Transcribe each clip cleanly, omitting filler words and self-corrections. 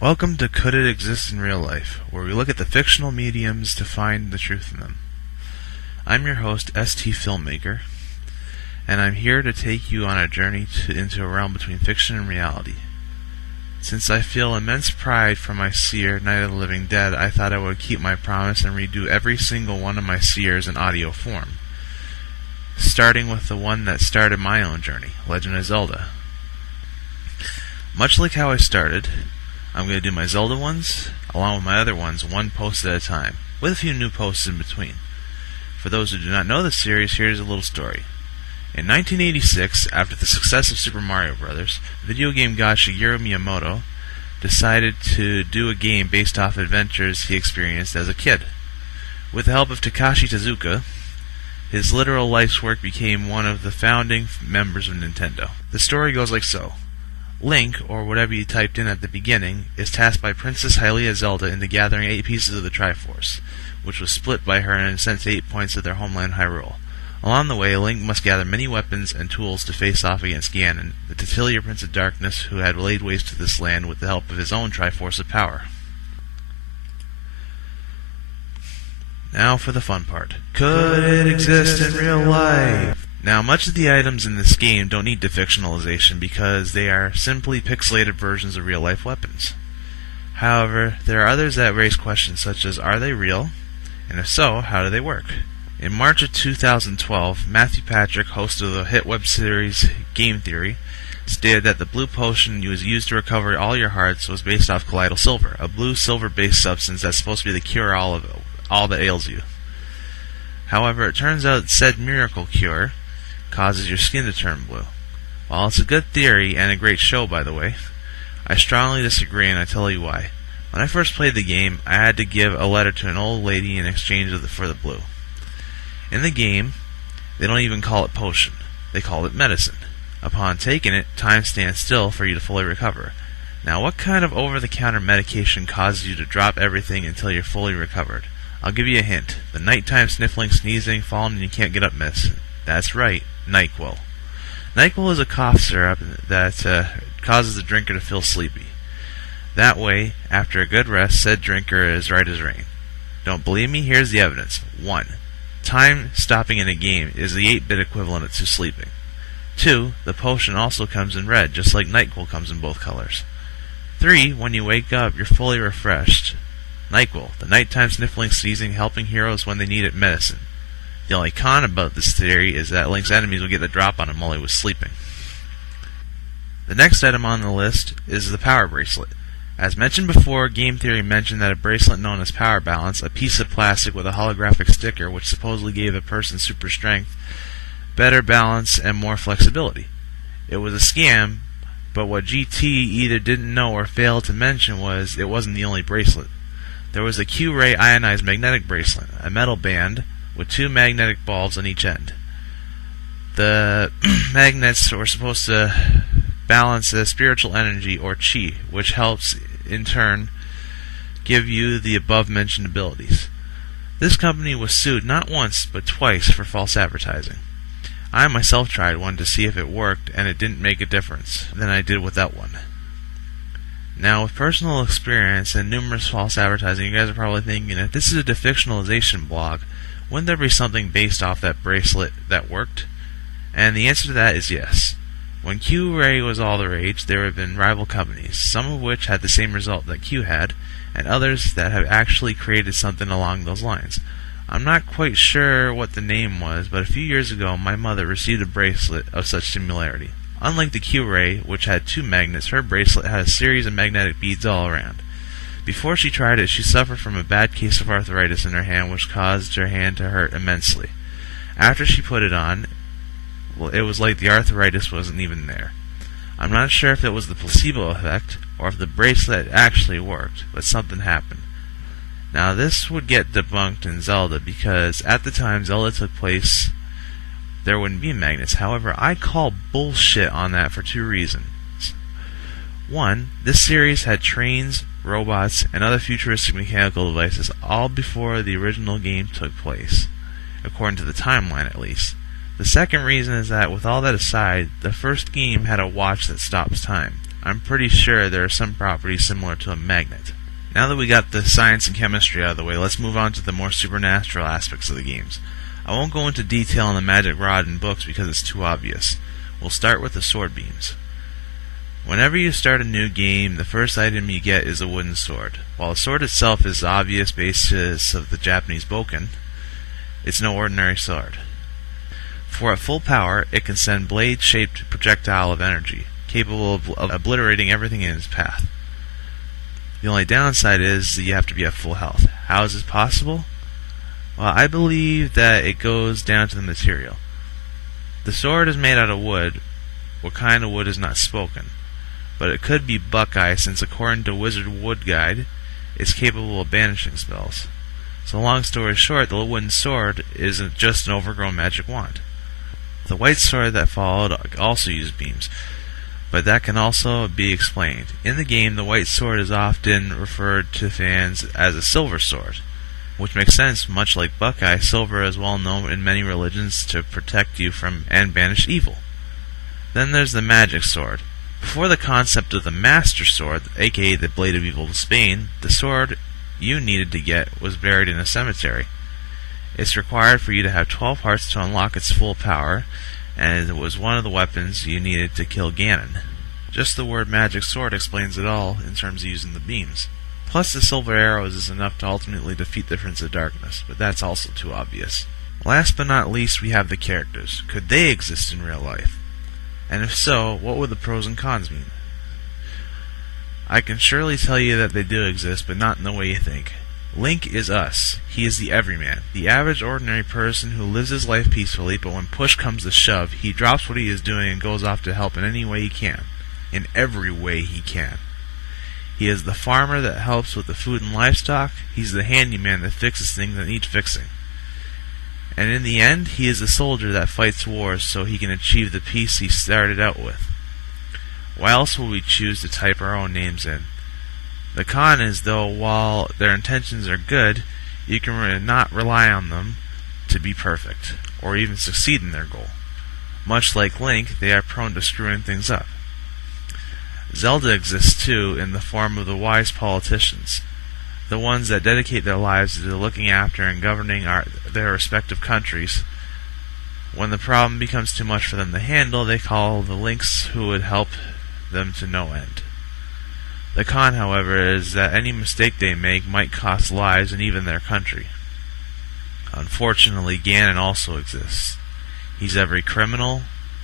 Welcome to Could It Exist in Real Life, where we look at the fictional mediums to find the truth in them. I'm your host, ST Filmmaker, and I'm here to take you on a journey into a realm between fiction and reality. Since I feel immense pride for my seer, Night of the Living Dead, I thought I would keep my promise and redo every single one of my seers in audio form, starting with the one that started my own journey, Legend of Zelda. Much like how I started, I'm going to do my Zelda ones, along with my other ones, one post at a time, with a few new posts in between. For those who do not know the series, here's a little story. In 1986, after the success of Super Mario Bros., video game god Shigeru Miyamoto decided to do a game based off adventures he experienced as a kid. With the help of Takashi Tezuka, his literal life's work became one of the founding members of Nintendo. The story goes like so. Link, or whatever you typed in at the beginning, is tasked by Princess Hylia Zelda into gathering 8 pieces of the Triforce, which was split by her and sent to 8 points of their homeland Hyrule. Along the way, Link must gather many weapons and tools to face off against Ganon, the titular Prince of Darkness who had laid waste to this land with the help of his own Triforce of Power. Now for the fun part. Could it exist in real life? Now, much of the items in this game don't need defictionalization because they are simply pixelated versions of real-life weapons. However, there are others that raise questions such as, are they real? And if so, how do they work? In March of 2012, Matthew Patrick, host of the hit web series Game Theory, stated that the blue potion was used to recover all your hearts was based off colloidal silver, a blue-silver-based substance that's supposed to be the cure-all of all that ails you. However, it turns out said miracle cure causes your skin to turn blue. While it's a good theory and a great show, by the way, I strongly disagree, and I tell you why. When I first played the game, I had to give a letter to an old lady in exchange for the blue. In the game, they don't even call it potion. They call it medicine. Upon taking it, time stands still for you to fully recover. Now, what kind of over-the-counter medication causes you to drop everything until you're fully recovered? I'll give you a hint. The nighttime sniffling, sneezing, falling, and you can't get up mess. That's right, NyQuil. NyQuil is a cough syrup that causes the drinker to feel sleepy. That way, after a good rest, said drinker is right as rain. Don't believe me? Here's the evidence. 1. Time stopping in a game is the 8-bit equivalent to sleeping. 2. The potion also comes in red, just like NyQuil comes in both colors. 3. When you wake up, you're fully refreshed. NyQuil, the nighttime sniffling, sneezing, helping heroes when they need it medicine. The only con about this theory is that Link's enemies will get the drop on him while he was sleeping. The next item on the list is the Power Bracelet. As mentioned before, Game Theory mentioned that a bracelet known as Power Balance, a piece of plastic with a holographic sticker which supposedly gave a person super strength, better balance, and more flexibility. It was a scam, but what GT either didn't know or failed to mention was it wasn't the only bracelet. There was a Q-Ray ionized magnetic bracelet, a metal band with 2 magnetic bulbs on each end. The magnets were supposed to balance the spiritual energy, or chi, which helps, in turn, give you the above-mentioned abilities. This company was sued not once, but twice for false advertising. I myself tried one to see if it worked, and it didn't make a difference than I did without one. Now, with personal experience and numerous false advertising, you guys are probably thinking, if this is a defictionalization blog, wouldn't there be something based off that bracelet that worked? And the answer to that is yes. When Q-Ray was all the rage, there have been rival companies, some of which had the same result that Q had, and others that have actually created something along those lines. I'm not quite sure what the name was, but a few years ago my mother received a bracelet of such similarity. Unlike the Q-Ray, which had 2 magnets, her bracelet had a series of magnetic beads all around. Before she tried it, she suffered from a bad case of arthritis in her hand, which caused her hand to hurt immensely. After she put it on, it was like the arthritis wasn't even there. I'm not sure if it was the placebo effect, or if the bracelet actually worked, but something happened. Now, this would get debunked in Zelda, because at the time Zelda took place, there wouldn't be magnets. However, I call bullshit on that for 2 reasons. 1. This series had trains, robots, and other futuristic mechanical devices all before the original game took place, according to the timeline at least. The second reason is that, with all that aside, the first game had a watch that stops time. I'm pretty sure there are some properties similar to a magnet. Now that we got the science and chemistry out of the way, let's move on to the more supernatural aspects of the games. I won't go into detail on the magic rod in books because it's too obvious. We'll start with the sword beams. Whenever you start a new game, the first item you get is a wooden sword. While the sword itself is the obvious basis of the Japanese bokken, it's no ordinary sword. For at full power, it can send blade-shaped projectile of energy, capable of obliterating everything in its path. The only downside is that you have to be at full health. How is this possible? Well, I believe that it goes down to the material. The sword is made out of wood. What kind of wood is not spoken, but it could be buckeye, since according to Wizard Wood Guide, it's capable of banishing spells. So long story short, the wooden sword isn't just an overgrown magic wand. The white sword that followed also used beams, but that can also be explained. In the game, the white sword is often referred to fans as a silver sword, which makes sense. Much like buckeye, silver is well known in many religions to protect you from and banish evil. Then there's the magic sword. Before the concept of the Master Sword, aka the Blade of Evil Spain, the sword you needed to get was buried in a cemetery. It's required for you to have 12 hearts to unlock its full power, and it was one of the weapons you needed to kill Ganon. Just the word magic sword explains it all in terms of using the beams. Plus the silver arrows is enough to ultimately defeat the Prince of Darkness, but that's also too obvious. Last but not least, we have the characters. Could they exist in real life? And if so, what would the pros and cons mean? I can surely tell you that they do exist, but not in the way you think. Link is us. He is the everyman, the average ordinary person who lives his life peacefully, but when push comes to shove, he drops what he is doing and goes off to help in any way he can. In every way he can. He is the farmer that helps with the food and livestock. He's the handyman that fixes things that need fixing. And in the end, he is the soldier that fights wars so he can achieve the peace he started out with. Why else would we choose to type our own names in? The con is, though, while their intentions are good, you can not rely on them to be perfect, or even succeed in their goal. Much like Link, they are prone to screwing things up. Zelda exists too, in the form of the wise politicians, the ones that dedicate their lives to looking after and governing their respective countries. When the problem becomes too much for them to handle, they call the Links who would help them to no end. The con, however, is that any mistake they make might cost lives and even their country. Unfortunately, Ganon also exists. He's every criminal,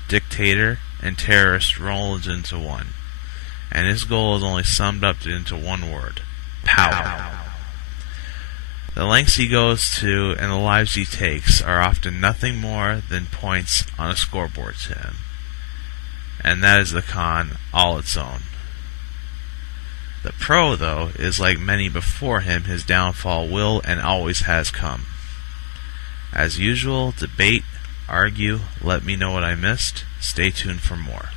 dictator, and terrorist rolled into one. And his goal is only summed up into one word: power. The lengths he goes to and the lives he takes are often nothing more than points on a scoreboard to him. And that is the con all its own. The pro, though, is like many before him, his downfall will and always has come. As usual, debate, argue, let me know what I missed. Stay tuned for more.